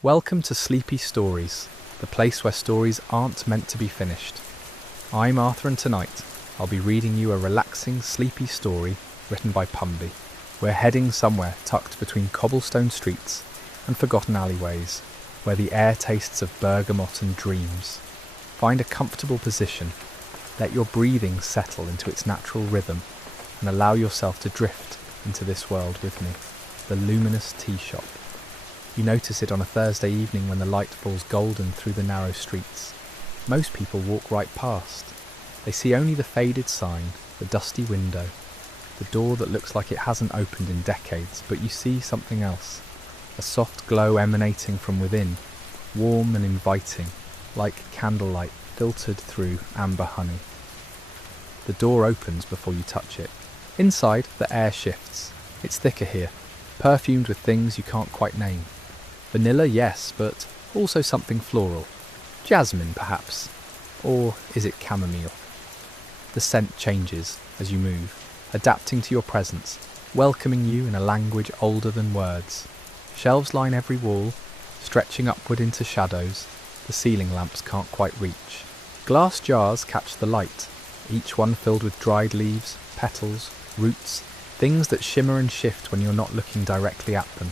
Welcome to Sleepy Stories, the place where stories aren't meant to be finished. I'm Arthur, and tonight I'll be reading you a relaxing, sleepy story written by Pumby. We're heading somewhere tucked between cobblestone streets and forgotten alleyways, where the air tastes of bergamot and dreams. Find a comfortable position, let your breathing settle into its natural rhythm, and allow yourself to drift into this world with me. The Luminous Tea Shop. You notice it on a Thursday evening when the light falls golden through the narrow streets. Most people walk right past. They see only the faded sign, the dusty window, the door that looks like it hasn't opened in decades, but you see something else. A soft glow emanating from within, warm and inviting, like candlelight filtered through amber honey. The door opens before you touch it. Inside, the air shifts. It's thicker here, perfumed with things you can't quite name. Vanilla, yes, but also something floral. Jasmine, perhaps. Or is it chamomile? The scent changes as you move, adapting to your presence, welcoming you in a language older than words. Shelves line every wall, stretching upward into shadows the ceiling lamps can't quite reach. Glass jars catch the light, each one filled with dried leaves, petals, roots, things that shimmer and shift when you're not looking directly at them.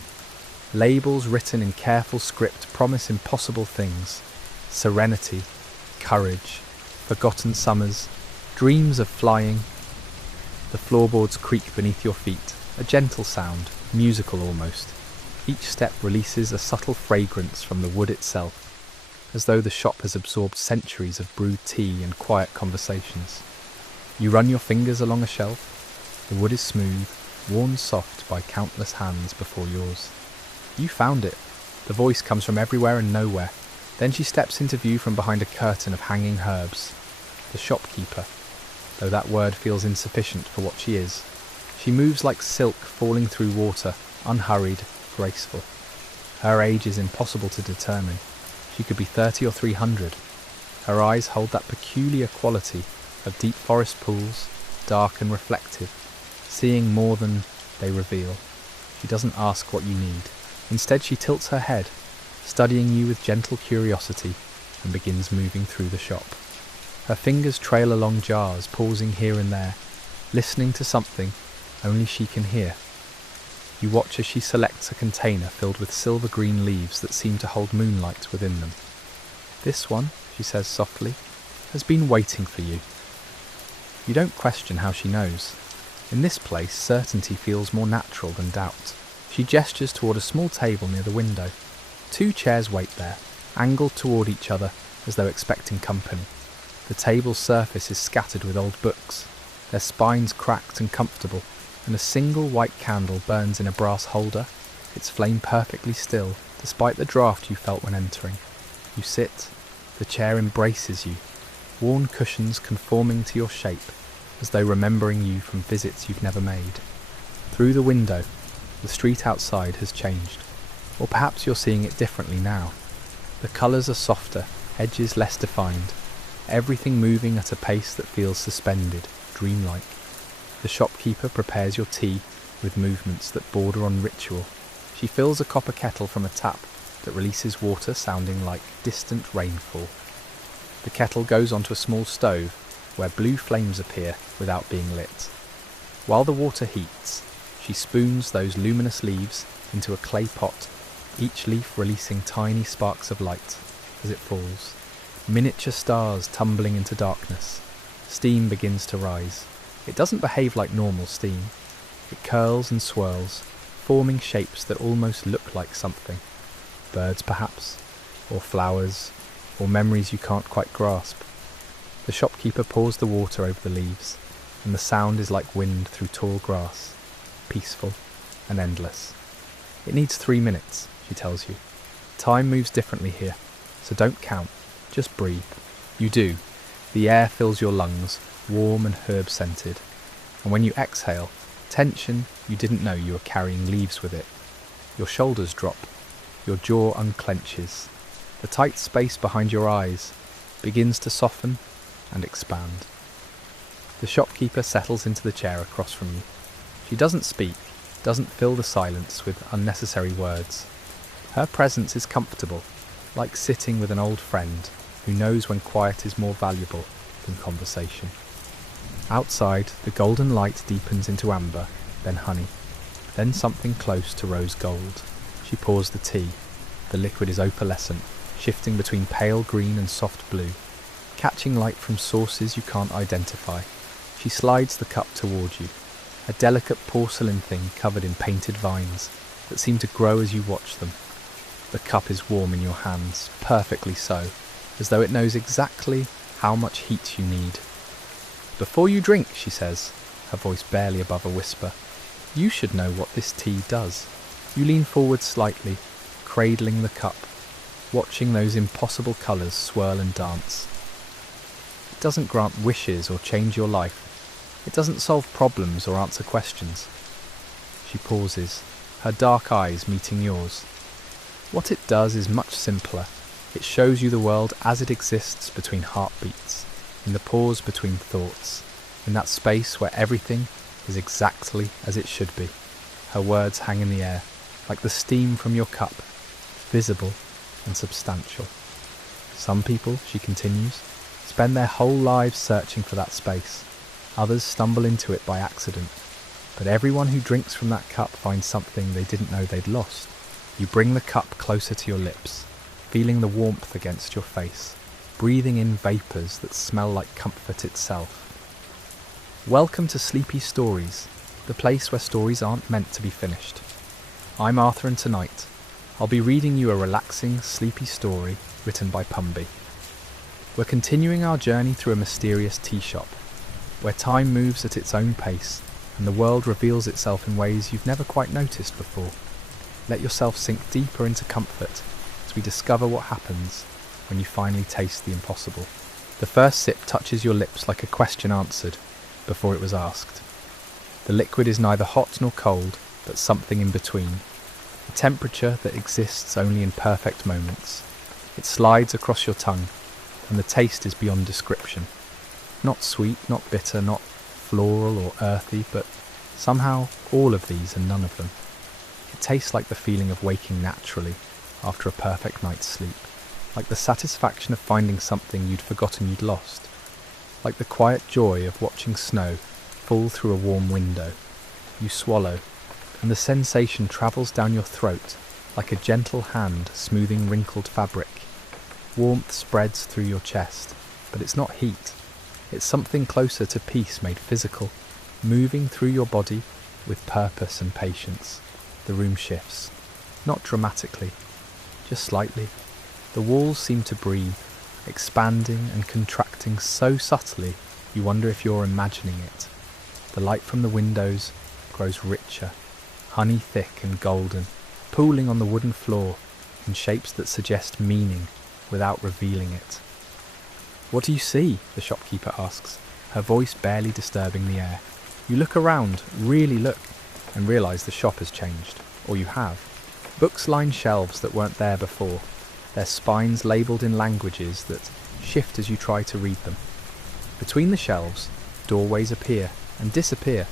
Labels written in careful script promise impossible things. Serenity, courage, forgotten summers, dreams of flying. The floorboards creak beneath your feet, a gentle sound, musical almost. Each step releases a subtle fragrance from the wood itself, as though the shop has absorbed centuries of brewed tea and quiet conversations. You run your fingers along a shelf. The wood is smooth, worn soft by countless hands before yours. You found it. The voice comes from everywhere and nowhere. Then she steps into view from behind a curtain of hanging herbs. The shopkeeper, though that word feels insufficient for what she is. She moves like silk falling through water, unhurried, graceful. Her age is impossible to determine. She could be 30 or 300. Her eyes hold that peculiar quality of deep forest pools, dark and reflective, seeing more than they reveal. She doesn't ask what you need. Instead, she tilts her head, studying you with gentle curiosity, and begins moving through the shop. Her fingers trail along jars, pausing here and there, listening to something only she can hear. You watch as she selects a container filled with silver-green leaves that seem to hold moonlight within them. "This one," she says softly, "has been waiting for you." You don't question how she knows. In this place, certainty feels more natural than doubt. She gestures toward a small table near the window. Two chairs wait there, angled toward each other as though expecting company. The table's surface is scattered with old books, their spines cracked and comfortable, and a single white candle burns in a brass holder, its flame perfectly still, despite the draught you felt when entering. You sit. The chair embraces you, worn cushions conforming to your shape, as though remembering you from visits you've never made. Through the window, the street outside has changed, or perhaps you're seeing it differently now. The colours are softer, edges less defined, everything moving at a pace that feels suspended, dreamlike. The shopkeeper prepares your tea with movements that border on ritual. She fills a copper kettle from a tap that releases water sounding like distant rainfall. The kettle goes onto a small stove where blue flames appear without being lit. While the water heats, she spoons those luminous leaves into a clay pot, each leaf releasing tiny sparks of light as it falls. Miniature stars tumbling into darkness. Steam begins to rise. It doesn't behave like normal steam. It curls and swirls, forming shapes that almost look like something. Birds, perhaps, or flowers, or memories you can't quite grasp. The shopkeeper pours the water over the leaves, and the sound is like wind through tall grass, peaceful and endless. It needs 3 minutes, she tells you. Time moves differently here, so don't count, just breathe. You do. The air fills your lungs, warm and herb-scented, and when you exhale, tension you didn't know you were carrying leaves with it. Your shoulders drop, your jaw unclenches. The tight space behind your eyes begins to soften and expand. The shopkeeper settles into the chair across from you. She doesn't speak, doesn't fill the silence with unnecessary words. Her presence is comfortable, like sitting with an old friend who knows when quiet is more valuable than conversation. Outside, the golden light deepens into amber, then honey, then something close to rose gold. She pours the tea. The liquid is opalescent, shifting between pale green and soft blue, catching light from sources you can't identify. She slides the cup toward you, a delicate porcelain thing covered in painted vines that seem to grow as you watch them. The cup is warm in your hands, perfectly so, as though it knows exactly how much heat you need. "Before you drink," she says, her voice barely above a whisper, "you should know what this tea does." You lean forward slightly, cradling the cup, watching those impossible colours swirl and dance. It doesn't grant wishes or change your life. It doesn't solve problems or answer questions. She pauses, her dark eyes meeting yours. What it does is much simpler. It shows you the world as it exists between heartbeats, in the pause between thoughts, in that space where everything is exactly as it should be. Her words hang in the air, like the steam from your cup, visible and substantial. Some people, she continues, spend their whole lives searching for that space. Others stumble into it by accident. But everyone who drinks from that cup finds something they didn't know they'd lost. You bring the cup closer to your lips, feeling the warmth against your face, breathing in vapours that smell like comfort itself. Welcome to Sleepy Stories, the place where stories aren't meant to be finished. I'm Arthur, and tonight I'll be reading you a relaxing, sleepy story written by Pumby. We're continuing our journey through a mysterious tea shop, where time moves at its own pace and the world reveals itself in ways you've never quite noticed before. Let yourself sink deeper into comfort as we discover what happens when you finally taste the impossible. The first sip touches your lips like a question answered before it was asked. The liquid is neither hot nor cold, but something in between, a temperature that exists only in perfect moments. It slides across your tongue, and the taste is beyond description. Not sweet, not bitter, not floral or earthy, but somehow all of these and none of them. It tastes like the feeling of waking naturally after a perfect night's sleep, like the satisfaction of finding something you'd forgotten you'd lost, like the quiet joy of watching snow fall through a warm window. You swallow, and the sensation travels down your throat like a gentle hand smoothing wrinkled fabric. Warmth spreads through your chest, but it's not heat. It's something closer to peace made physical, moving through your body with purpose and patience. The room shifts, not dramatically, just slightly. The walls seem to breathe, expanding and contracting so subtly you wonder if you're imagining it. The light from the windows grows richer, honey thick and golden, pooling on the wooden floor in shapes that suggest meaning without revealing it. "What do you see?" the shopkeeper asks, her voice barely disturbing the air. You look around, really look, and realise the shop has changed, or you have. Books line shelves that weren't there before, their spines labelled in languages that shift as you try to read them. Between the shelves, doorways appear and disappear,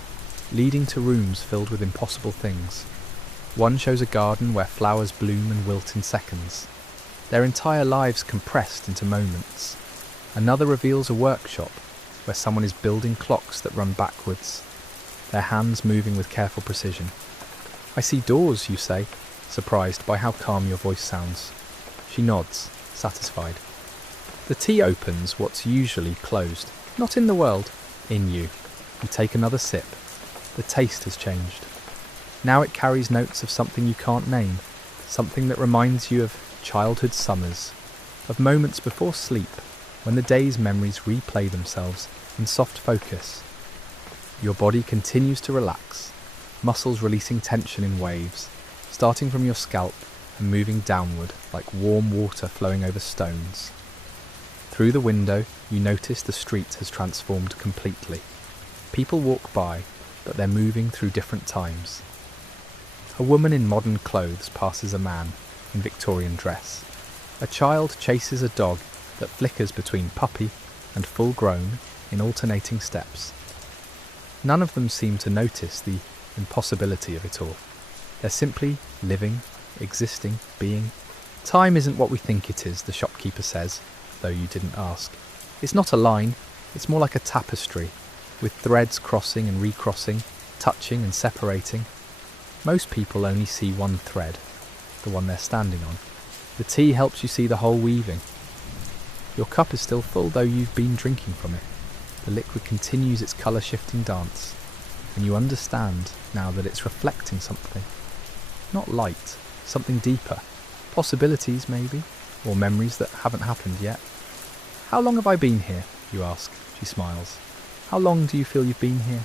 leading to rooms filled with impossible things. One shows a garden where flowers bloom and wilt in seconds, their entire lives compressed into moments. Another reveals a workshop where someone is building clocks that run backwards, their hands moving with careful precision. "I see doors," you say, surprised by how calm your voice sounds. She nods, satisfied. The tea opens what's usually closed, not in the world, in you. You take another sip. The taste has changed. Now it carries notes of something you can't name, something that reminds you of childhood summers, of moments before sleep, when the day's memories replay themselves in soft focus. Your body continues to relax, muscles releasing tension in waves, starting from your scalp and moving downward like warm water flowing over stones. Through the window, you notice the street has transformed completely. People walk by, but they're moving through different times. A woman in modern clothes passes a man in Victorian dress. A child chases a dog that flickers between puppy and full-grown in alternating steps. None of them seem to notice the impossibility of it all. They're simply living existing, being. Time isn't what we think it is, the shopkeeper says, though you didn't ask. It's not a line, it's more like a tapestry, with threads crossing and recrossing, touching and separating. Most people only see one thread, the one they're standing on. The tea helps you see the whole weaving. Your cup is still full, though you've been drinking from it. The liquid continues its colour-shifting dance, and you understand now that it's reflecting something. Not light, something deeper. Possibilities, maybe, or memories that haven't happened yet. How long have I been here? You ask. She smiles. How long do you feel you've been here?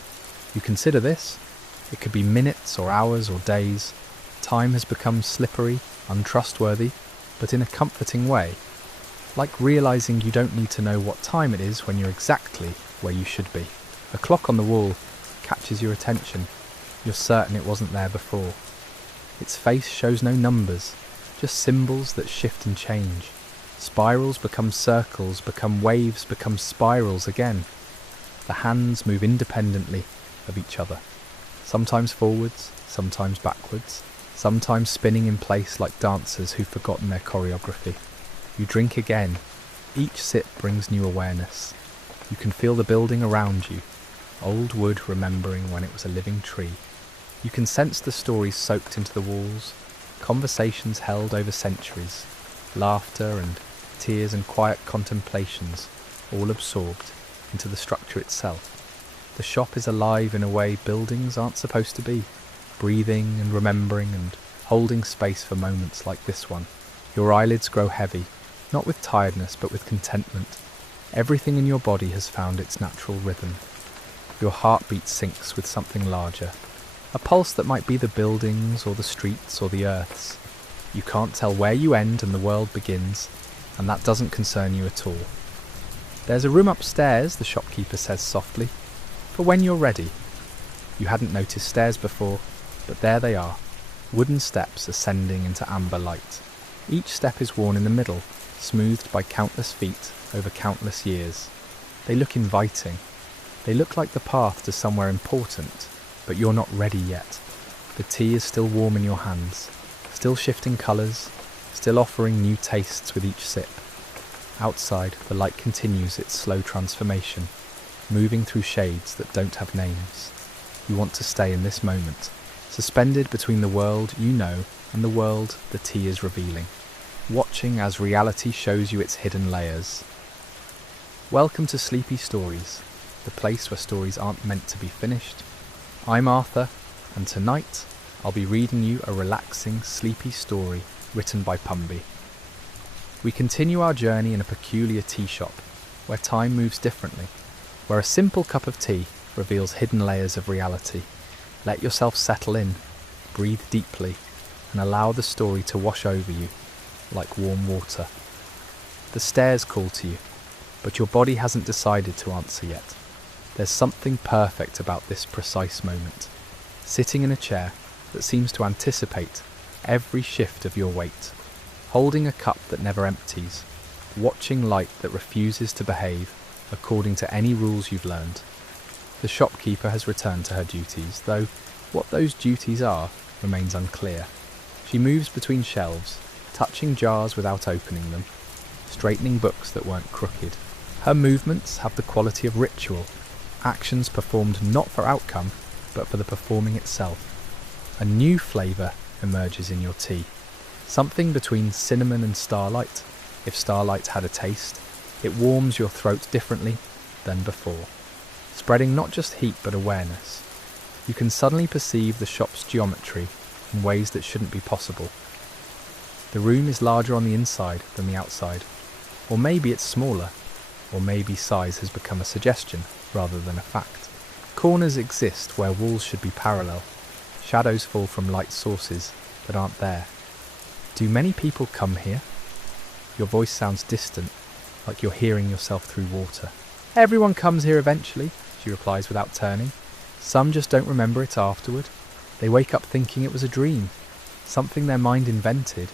You consider this? It could be minutes or hours or days. Time has become slippery, untrustworthy, but in a comforting way. Like realising you don't need to know what time it is when you're exactly where you should be. A clock on the wall catches your attention. You're certain it wasn't there before. Its face shows no numbers, just symbols that shift and change. Spirals become circles, become waves, become spirals again. The hands move independently of each other, sometimes forwards, sometimes backwards, sometimes spinning in place like dancers who've forgotten their choreography. You drink again. Each sip brings new awareness. You can feel the building around you, old wood remembering when it was a living tree. You can sense the stories soaked into the walls, conversations held over centuries, laughter and tears and quiet contemplations, all absorbed into the structure itself. The shop is alive in a way buildings aren't supposed to be, breathing and remembering and holding space for moments like this one. Your eyelids grow heavy, not with tiredness but with contentment. Everything in your body has found its natural rhythm. Your heartbeat syncs with something larger, a pulse that might be the buildings or the streets or the earths. You can't tell where you end and the world begins, and that doesn't concern you at all. There's a room upstairs, the shopkeeper says softly, for when you're ready. You hadn't noticed stairs before, but there they are, wooden steps ascending into amber light. Each step is worn in the middle, smoothed by countless feet over countless years. They look inviting. They look like the path to somewhere important, but you're not ready yet. The tea is still warm in your hands, still shifting colours, still offering new tastes with each sip. Outside, the light continues its slow transformation, moving through shades that don't have names. You want to stay in this moment, suspended between the world you know and the world the tea is revealing, watching as reality shows you its hidden layers. Welcome to Sleepy Stories, the place where stories aren't meant to be finished. I'm Arthur, and tonight I'll be reading you a relaxing, sleepy story written by Pumby. We continue our journey in a peculiar tea shop, where time moves differently, where a simple cup of tea reveals hidden layers of reality. Let yourself settle in, breathe deeply, and allow the story to wash over you like warm water. The stairs call to you, but your body hasn't decided to answer yet. There's something perfect about this precise moment, sitting in a chair that seems to anticipate every shift of your weight, holding a cup that never empties, watching light that refuses to behave according to any rules you've learned. The shopkeeper has returned to her duties, though what those duties are remains unclear. She moves between shelves, touching jars without opening them, straightening books that weren't crooked. Her movements have the quality of ritual, actions performed not for outcome, but for the performing itself. A new flavour emerges in your tea, something between cinnamon and starlight. If starlight had a taste, it warms your throat differently than before, spreading not just heat but awareness. You can suddenly perceive the shop's geometry in ways that shouldn't be possible. The room is larger on the inside than the outside, or maybe it's smaller, or maybe size has become a suggestion rather than a fact. Corners exist where walls should be parallel. Shadows fall from light sources that aren't there. Do many people come here? Your voice sounds distant, like you're hearing yourself through water. Everyone comes here eventually, she replies without turning. Some just don't remember it afterward. They wake up thinking it was a dream, something their mind invented,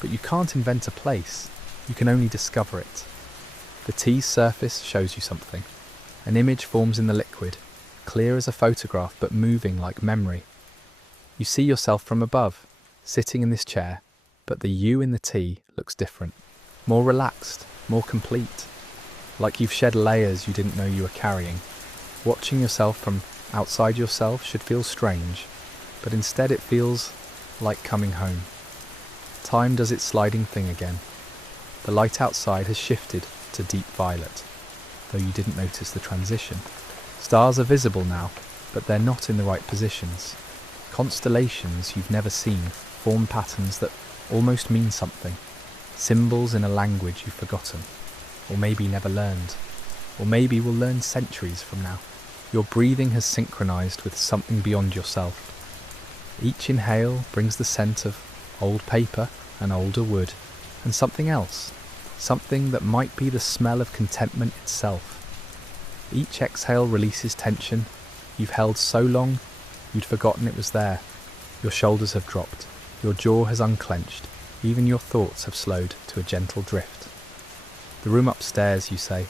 but you can't invent a place, you can only discover it. The tea's surface shows you something. An image forms in the liquid, clear as a photograph but moving like memory. You see yourself from above, sitting in this chair, but the you in the tea looks different. More relaxed, more complete. Like you've shed layers you didn't know you were carrying. Watching yourself from outside yourself should feel strange, but instead it feels like coming home. Time does its sliding thing again. The light outside has shifted to deep violet, though you didn't notice the transition. Stars are visible now, but they're not in the right positions. Constellations you've never seen form patterns that almost mean something. Symbols in a language you've forgotten, or maybe never learned, or maybe will learn centuries from now. Your breathing has synchronized with something beyond yourself. Each inhale brings the scent of old paper and older wood, and something else, something that might be the smell of contentment itself. Each exhale releases tension you've held so long you'd forgotten it was there. Your shoulders have dropped, your jaw has unclenched, even your thoughts have slowed to a gentle drift. The room upstairs, you say,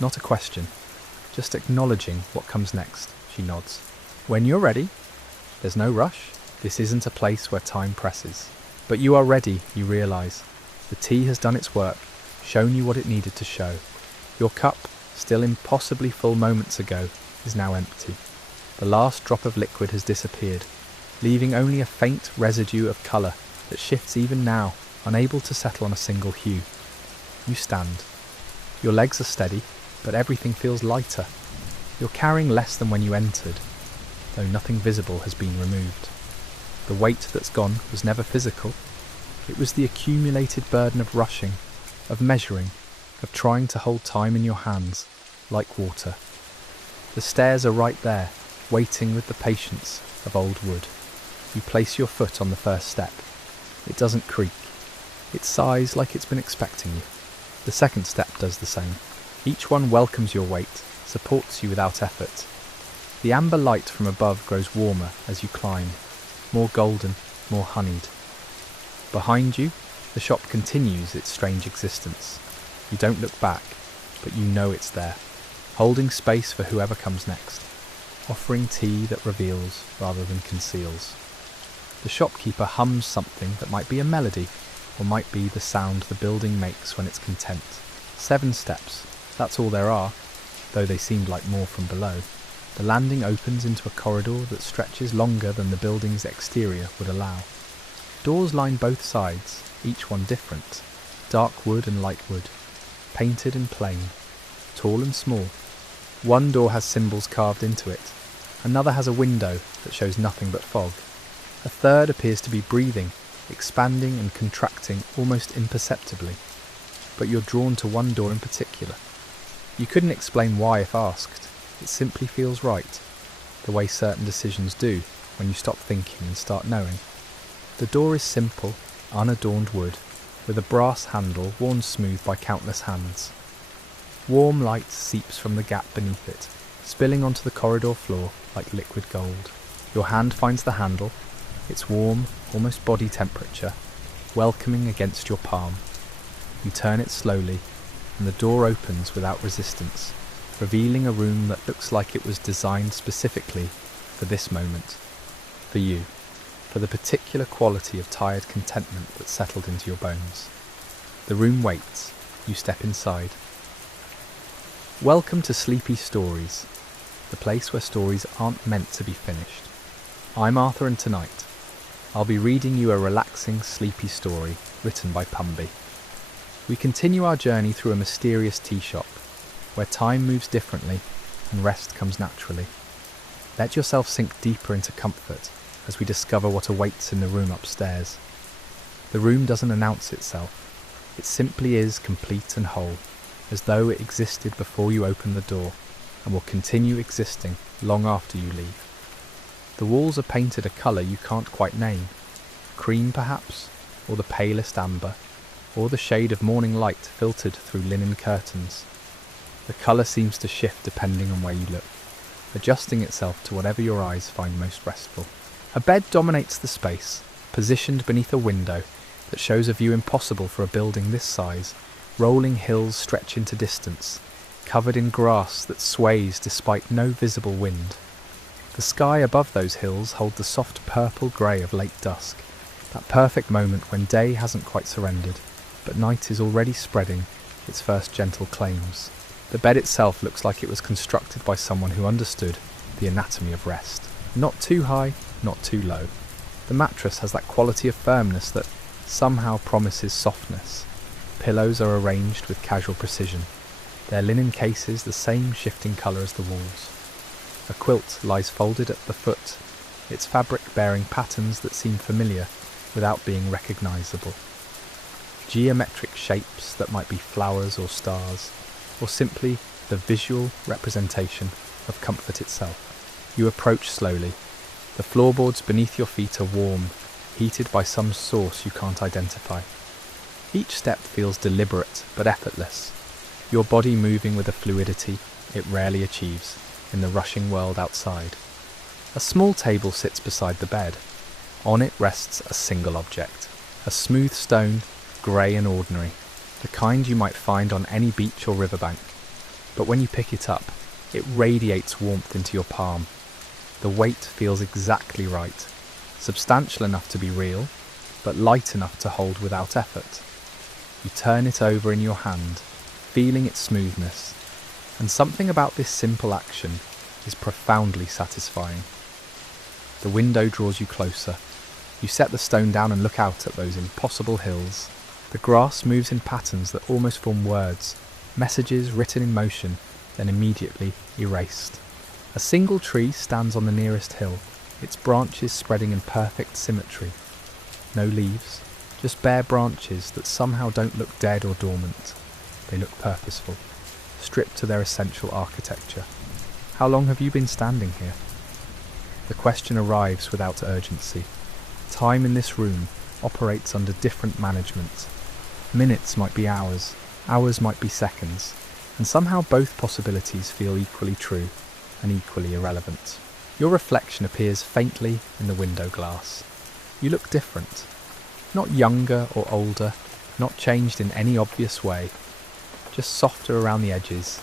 not a question, just acknowledging what comes next, she nods. When you're ready, there's no rush, this isn't a place where time presses. But you are ready, you realise. The tea has done its work, shown you what it needed to show. Your cup, still impossibly full moments ago, is now empty. The last drop of liquid has disappeared, leaving only a faint residue of colour that shifts even now, unable to settle on a single hue. You stand. Your legs are steady, but everything feels lighter. You're carrying less than when you entered, though nothing visible has been removed. The weight that's gone was never physical. It was the accumulated burden of rushing, of measuring, of trying to hold time in your hands, like water. The stairs are right there, waiting with the patience of old wood. You place your foot on the first step. It doesn't creak. It sighs like it's been expecting you. The second step does the same. Each one welcomes your weight, supports you without effort. The amber light from above grows warmer as you climb, more golden, more honeyed. Behind you, the shop continues its strange existence. You don't look back, but you know it's there, holding space for whoever comes next, offering tea that reveals rather than conceals. The shopkeeper hums something that might be a melody, or might be the sound the building makes when it's content. 7 steps, that's all there are, though they seemed like more from below. The landing opens into a corridor that stretches longer than the building's exterior would allow. Doors line both sides, each one different, dark wood and light wood, painted and plain, tall and small. One door has symbols carved into it, another has a window that shows nothing but fog. A third appears to be breathing, expanding and contracting almost imperceptibly. But you're drawn to one door in particular. You couldn't explain why if asked. It simply feels right, the way certain decisions do when you stop thinking and start knowing. The door is simple, unadorned wood, with a brass handle worn smooth by countless hands. Warm light seeps from the gap beneath it, spilling onto the corridor floor like liquid gold. Your hand finds the handle, its warm, almost body temperature, welcoming against your palm. You turn it slowly, and the door opens without resistance, revealing a room that looks like it was designed specifically for this moment, for you, for the particular quality of tired contentment that settled into your bones. The room waits, you step inside. Welcome to Sleepy Stories, the place where stories aren't meant to be finished. I'm Arthur, and tonight I'll be reading you a relaxing, sleepy story written by Pumby. We continue our journey through a mysterious tea shop, where time moves differently and rest comes naturally. Let yourself sink deeper into comfort as we discover what awaits in the room upstairs. The room doesn't announce itself. It simply is complete and whole, as though it existed before you opened the door and will continue existing long after you leave. The walls are painted a colour you can't quite name. Cream perhaps, or the palest amber, or the shade of morning light filtered through linen curtains. The colour seems to shift depending on where you look, adjusting itself to whatever your eyes find most restful. A bed dominates the space, positioned beneath a window that shows a view impossible for a building this size. Rolling hills stretch into distance, covered in grass that sways despite no visible wind. The sky above those hills holds the soft purple grey of late dusk, That perfect moment when day hasn't quite surrendered, but night is already spreading its first gentle claims. The bed itself looks like it was constructed by someone who understood the anatomy of rest. Not too high, not too low. The mattress has that quality of firmness that somehow promises softness. Pillows are arranged with casual precision, their linen cases the same shifting colour as the walls. A quilt lies folded at the foot, its fabric bearing patterns that seem familiar without being recognisable. Geometric shapes that might be flowers or stars, or simply the visual representation of comfort itself. You approach slowly. The floorboards beneath your feet are warm, heated by some source you can't identify. Each step feels deliberate but effortless, your body moving with a fluidity it rarely achieves in the rushing world outside. A small table sits beside the bed. On it rests a single object, a smooth stone, grey and ordinary, the kind you might find on any beach or riverbank. But when you pick it up, it radiates warmth into your palm. The weight feels exactly right, substantial enough to be real, but light enough to hold without effort. You turn it over in your hand, feeling its smoothness, and something about this simple action is profoundly satisfying. The window draws you closer. You set the stone down and look out at those impossible hills. The grass moves in patterns that almost form words, messages written in motion, then immediately erased. A single tree stands on the nearest hill, its branches spreading in perfect symmetry. No leaves, just bare branches that somehow don't look dead or dormant. They look purposeful, stripped to their essential architecture. How long have you been standing here? The question arrives without urgency. Time in this room operates under different management. Minutes might be hours, hours might be seconds, and somehow both possibilities feel equally true and equally irrelevant. Your reflection appears faintly in the window glass. You look different. Not younger or older, not changed in any obvious way, just softer around the edges,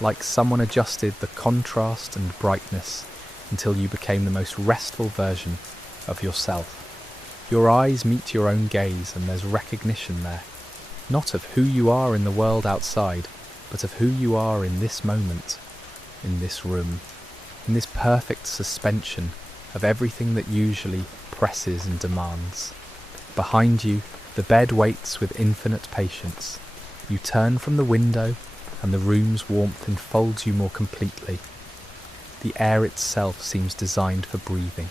like someone adjusted the contrast and brightness until you became the most restful version of yourself. Your eyes meet your own gaze and there's recognition there, not of who you are in the world outside, but of who you are in this moment, in this room, in this perfect suspension of everything that usually presses and demands. Behind you, the bed waits with infinite patience. You turn from the window and the room's warmth enfolds you more completely. The air itself seems designed for breathing,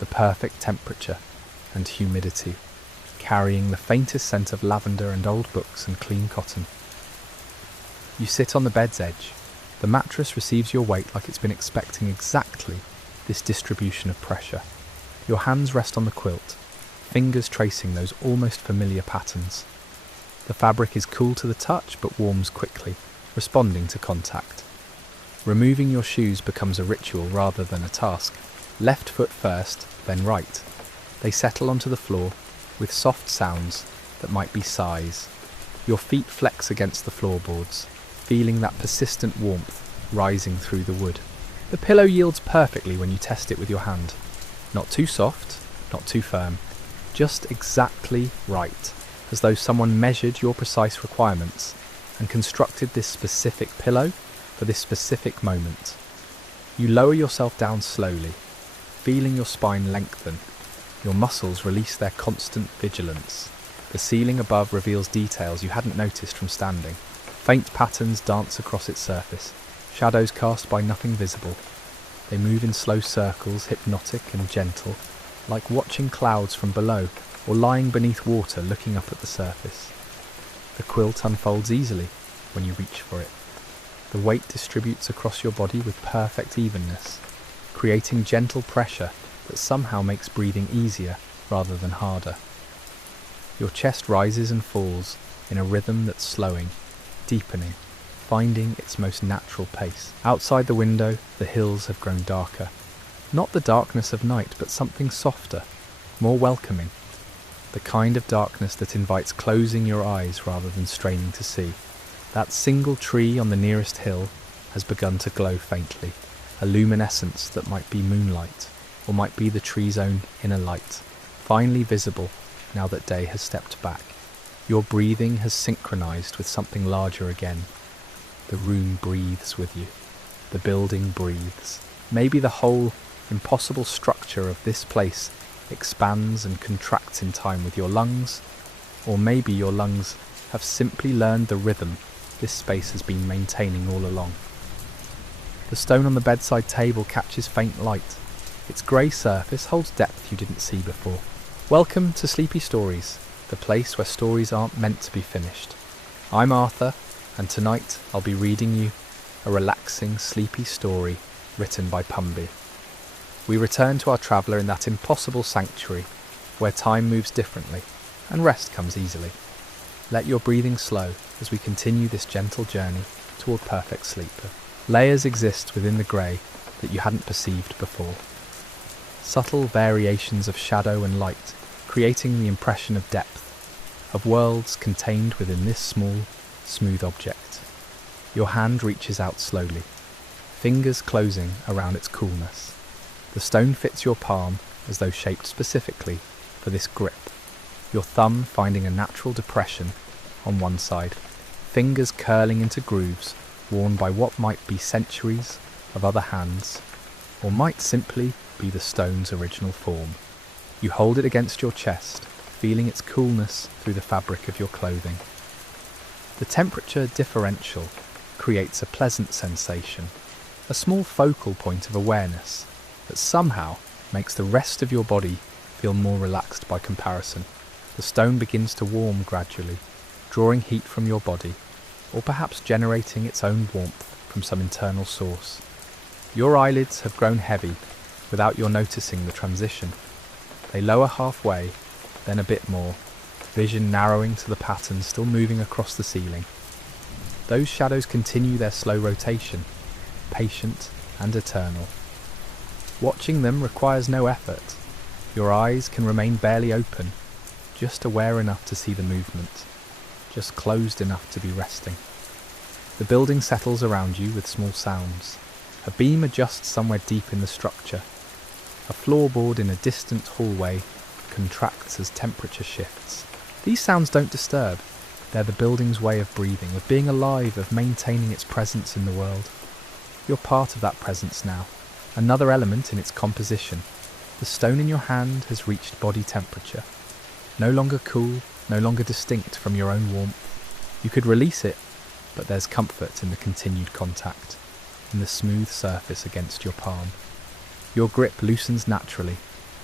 the perfect temperature and humidity, carrying the faintest scent of lavender and old books and clean cotton. You sit on the bed's edge. The mattress receives your weight like it's been expecting exactly this distribution of pressure. Your hands rest on the quilt, fingers tracing those almost familiar patterns. The fabric is cool to the touch but warms quickly, responding to contact. Removing your shoes becomes a ritual rather than a task. Left foot first, then right. They settle onto the floor with soft sounds that might be sighs. Your feet flex against the floorboards, feeling that persistent warmth rising through the wood. The pillow yields perfectly when you test it with your hand. Not too soft, not too firm, just exactly right, as though someone measured your precise requirements and constructed this specific pillow for this specific moment. You lower yourself down slowly, feeling your spine lengthen. Your muscles release their constant vigilance. The ceiling above reveals details you hadn't noticed from standing. Faint patterns dance across its surface, shadows cast by nothing visible. They move in slow circles, hypnotic and gentle, like watching clouds from below or lying beneath water looking up at the surface. The quilt unfolds easily when you reach for it. The weight distributes across your body with perfect evenness, creating gentle pressure that somehow makes breathing easier rather than harder. Your chest rises and falls in a rhythm that's slowing, deepening, finding its most natural pace. Outside the window, the hills have grown darker. Not the darkness of night, but something softer, more welcoming. The kind of darkness that invites closing your eyes rather than straining to see. That single tree on the nearest hill has begun to glow faintly, a luminescence that might be moonlight, or might be the tree's own inner light. finally visible now that day has stepped back. Your breathing has synchronized with something larger again. The room breathes with you. The building breathes. Maybe the whole impossible structure of this place expands and contracts in time with your lungs, or maybe your lungs have simply learned the rhythm this space has been maintaining all along. The stone on the bedside table catches faint light. Its grey surface holds depth you didn't see before. Welcome to Sleepy Stories, the place where stories aren't meant to be finished. I'm Arthur, and tonight I'll be reading you a relaxing, sleepy story written by Pumby. We return to our traveller in that impossible sanctuary where time moves differently and rest comes easily. Let your breathing slow as we continue this gentle journey toward perfect sleep. Layers exist within the grey that you hadn't perceived before. Subtle variations of shadow and light, creating the impression of depth, of worlds contained within this small, smooth object. Your hand reaches out slowly, fingers closing around its coolness. The stone fits your palm as though shaped specifically for this grip, your thumb finding a natural depression on one side, fingers curling into grooves worn by what might be centuries of other hands, or might simply be the stone's original form. You hold it against your chest, feeling its coolness through the fabric of your clothing. The temperature differential creates a pleasant sensation, a small focal point of awareness that somehow makes the rest of your body feel more relaxed by comparison. The stone begins to warm gradually, drawing heat from your body, or perhaps generating its own warmth from some internal source. Your eyelids have grown heavy without your noticing the transition. They lower halfway, then a bit more, vision narrowing to the pattern still moving across the ceiling. Those shadows continue their slow rotation, patient and eternal. Watching them requires no effort. Your eyes can remain barely open, just aware enough to see the movement, just closed enough to be resting. The building settles around you with small sounds. A beam adjusts somewhere deep in the structure. A floorboard in a distant hallway contracts as temperature shifts. These sounds don't disturb. They're the building's way of breathing, of being alive, of maintaining its presence in the world. You're part of that presence now, another element in its composition. The stone in your hand has reached body temperature. No longer cool, no longer distinct from your own warmth. You could release it, but there's comfort in the continued contact, in the smooth surface against your palm. Your grip loosens naturally,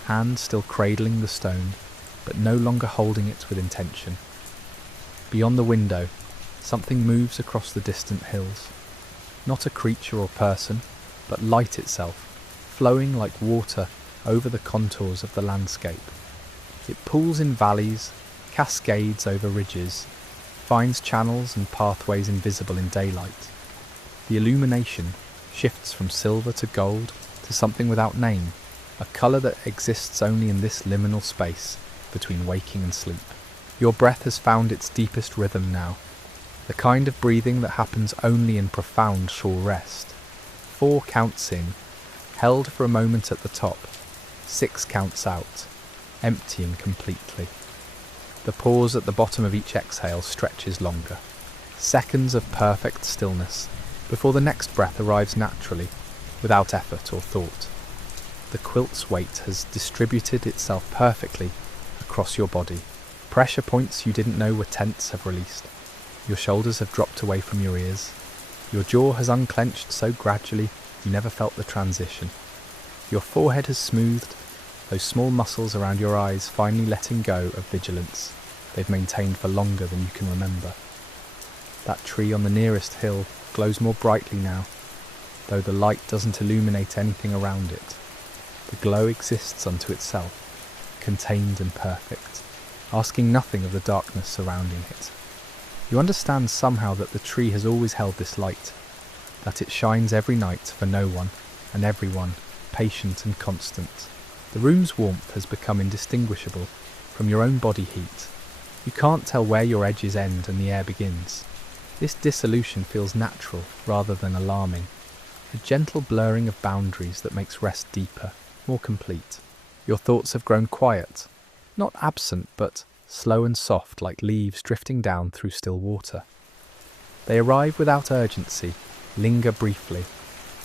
hand still cradling the stone, but no longer holding it with intention. Beyond the window, something moves across the distant hills. Not a creature or person, but light itself, flowing like water over the contours of the landscape. It pools in valleys, cascades over ridges, finds channels and pathways invisible in daylight. The illumination shifts from silver to gold to something without name, a colour that exists only in this liminal space between waking and sleep. Your breath has found its deepest rhythm now, the kind of breathing that happens only in profound sure rest. 4 counts in, held for a moment at the top, 6 counts out, emptying completely. The pause at the bottom of each exhale stretches longer. Seconds of perfect stillness before the next breath arrives naturally, without effort or thought. The quilt's weight has distributed itself perfectly across your body. Pressure points you didn't know were tense have released. Your shoulders have dropped away from your ears. Your jaw has unclenched so gradually you never felt the transition. Your forehead has smoothed, those small muscles around your eyes finally letting go of vigilance they've maintained for longer than you can remember. That tree on the nearest hill glows more brightly now, though the light doesn't illuminate anything around it. The glow exists unto itself, contained and perfect, asking nothing of the darkness surrounding it. You understand somehow that the tree has always held this light, that it shines every night for no one and everyone, patient and constant. The room's warmth has become indistinguishable from your own body heat. You can't tell where your edges end and the air begins. This dissolution feels natural rather than alarming, a gentle blurring of boundaries that makes rest deeper, more complete. Your thoughts have grown quiet, not absent, but slow and soft like leaves drifting down through still water. They arrive without urgency, linger briefly,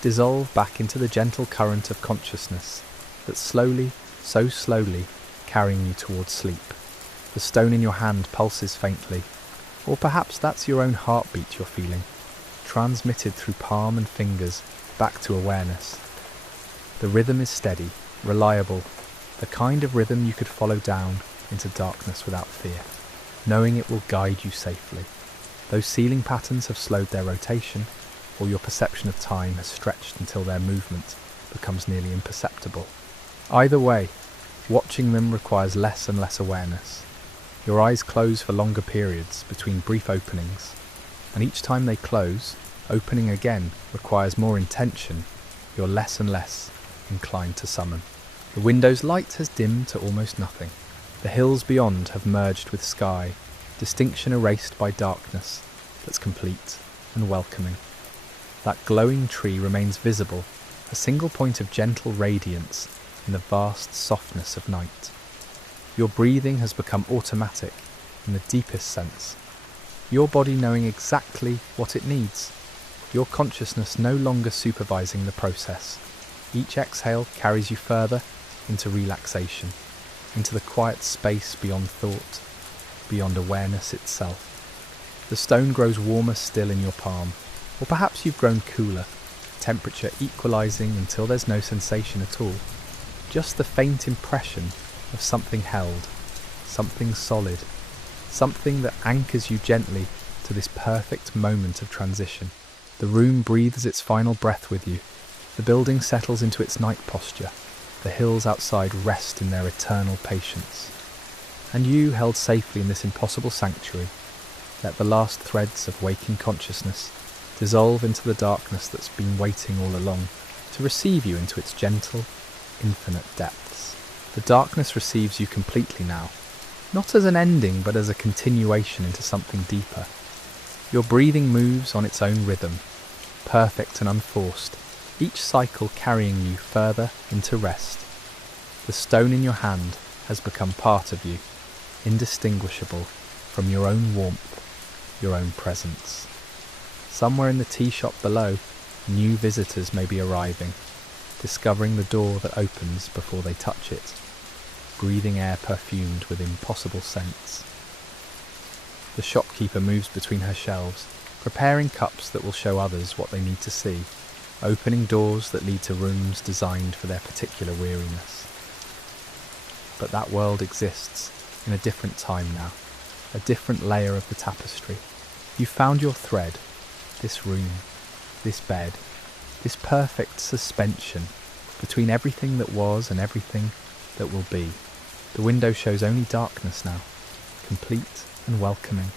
dissolve back into the gentle current of consciousness that's slowly, so slowly, carrying you towards sleep. The stone in your hand pulses faintly, or perhaps that's your own heartbeat you're feeling, transmitted through palm and fingers back to awareness. The rhythm is steady, reliable, the kind of rhythm you could follow down into darkness without fear, knowing it will guide you safely. Those ceiling patterns have slowed their rotation, or your perception of time has stretched until their movement becomes nearly imperceptible. Either way, watching them requires less and less awareness. Your eyes close for longer periods between brief openings, and each time they close, opening again requires more intention you're less and less inclined to summon. The window's light has dimmed to almost nothing. The hills beyond have merged with sky, distinction erased by darkness that's complete and welcoming. That glowing tree remains visible, a single point of gentle radiance in the vast softness of night. Your breathing has become automatic in the deepest sense, your body knowing exactly what it needs, your consciousness no longer supervising the process. Each exhale carries you further into relaxation, into the quiet space beyond thought, beyond awareness itself. The stone grows warmer still in your palm, or perhaps you've grown cooler, temperature equalizing until there's no sensation at all, just the faint impression of something held, something solid, something that anchors you gently to this perfect moment of transition. The room breathes its final breath with you. The building settles into its night posture. The hills outside rest in their eternal patience. And you, held safely in this impossible sanctuary, let the last threads of waking consciousness dissolve into the darkness that's been waiting all along to receive you into its gentle, infinite depths. The darkness receives you completely now, not as an ending but as a continuation into something deeper. Your breathing moves on its own rhythm, perfect and unforced, each cycle carrying you further into rest. The stone in your hand has become part of you, indistinguishable from your own warmth, your own presence. Somewhere in the tea shop below, new visitors may be arriving, discovering the door that opens before they touch it, breathing air perfumed with impossible scents. The shopkeeper moves between her shelves, preparing cups that will show others what they need to see, opening doors that lead to rooms designed for their particular weariness. But that world exists in a different time now, a different layer of the tapestry. You found your thread, this room, this bed, this perfect suspension between everything that was and everything that will be. The window shows only darkness now, complete and welcoming,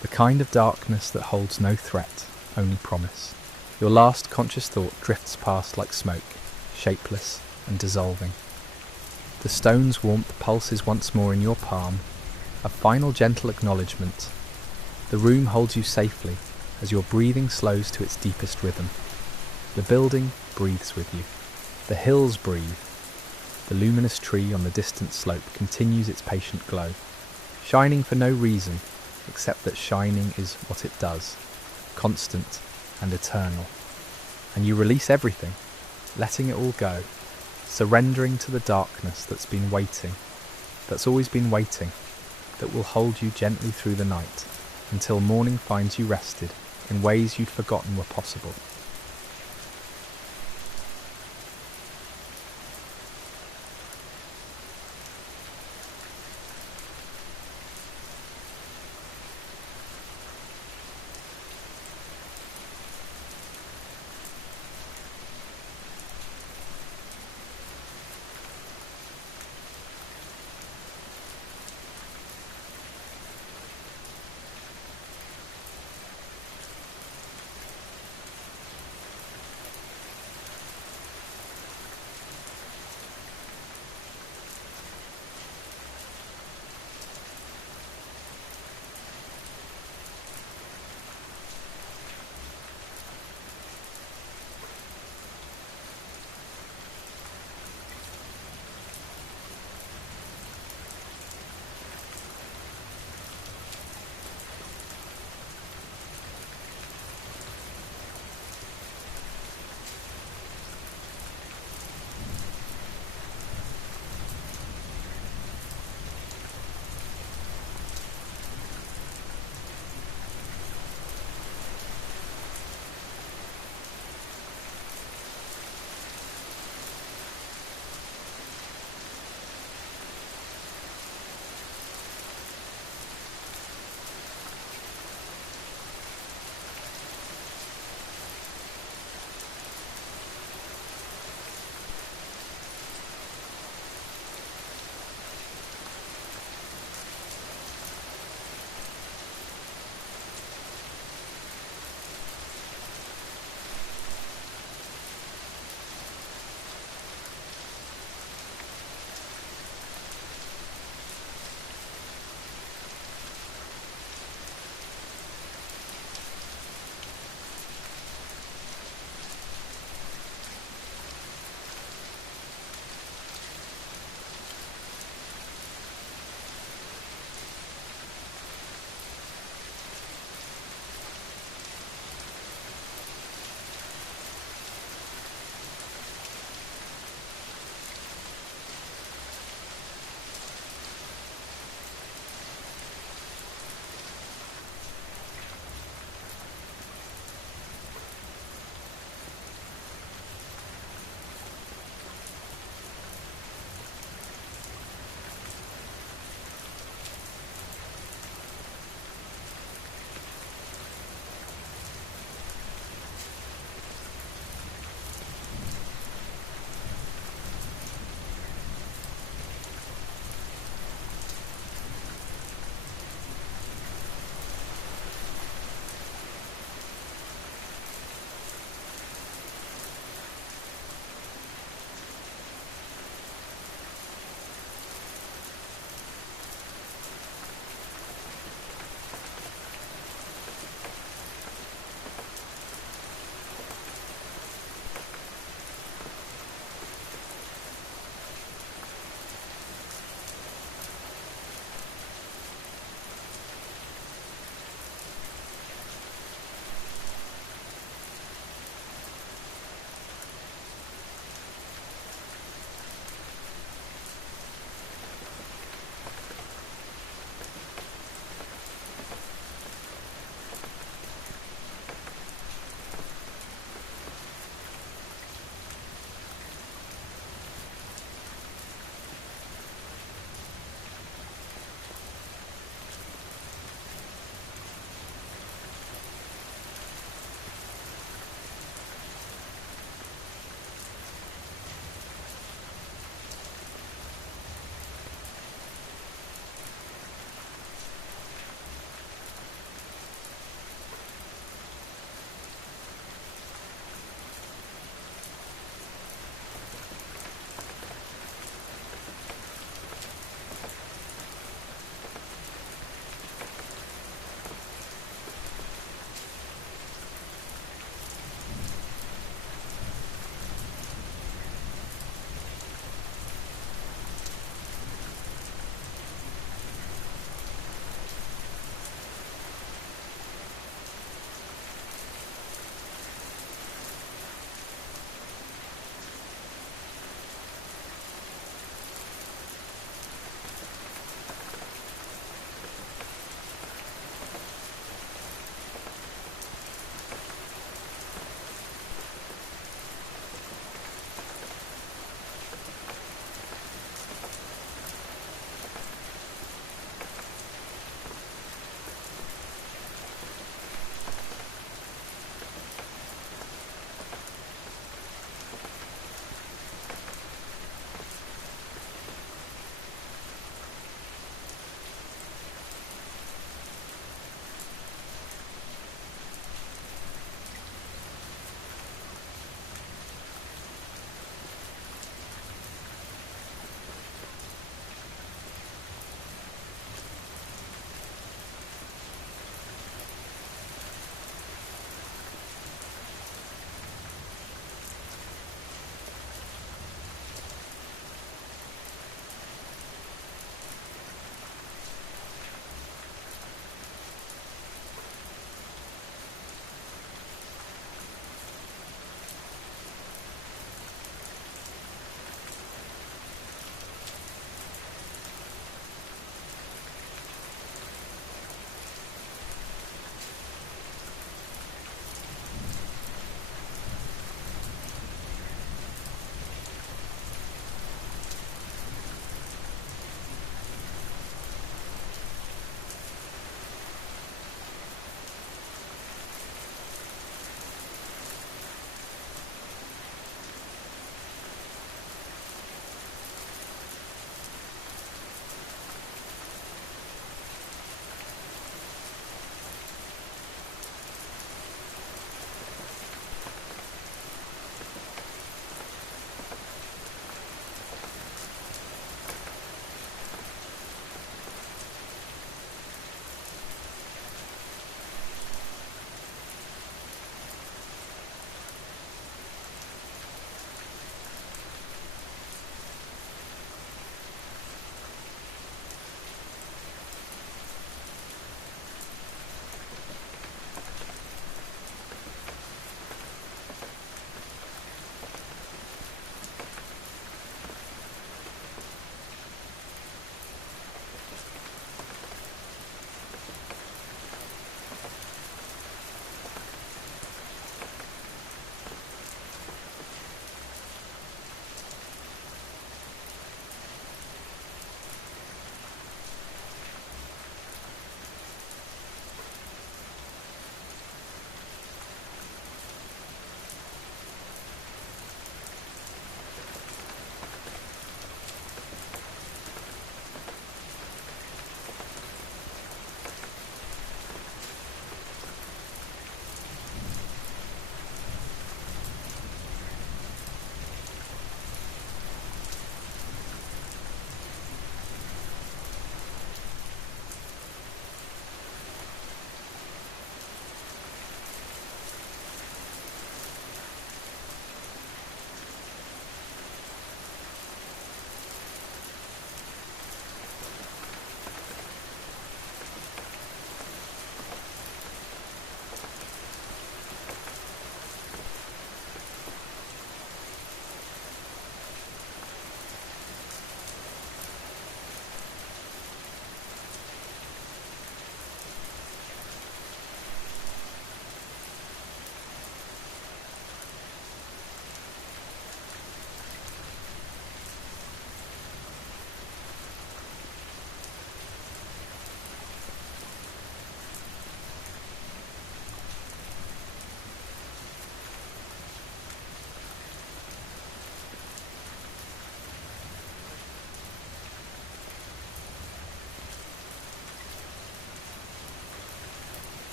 the kind of darkness that holds no threat, only promise. Your last conscious thought drifts past like smoke, shapeless and dissolving. The stone's warmth pulses once more in your palm, a final gentle acknowledgement. The room holds you safely as your breathing slows to its deepest rhythm. The building breathes with you. The hills breathe. The luminous tree on the distant slope continues its patient glow, shining for no reason except that shining is what it does, constant and eternal. And you release everything, letting it all go, surrendering to the darkness that's been waiting, that's always been waiting, that will hold you gently through the night until morning finds you rested in ways you'd forgotten were possible.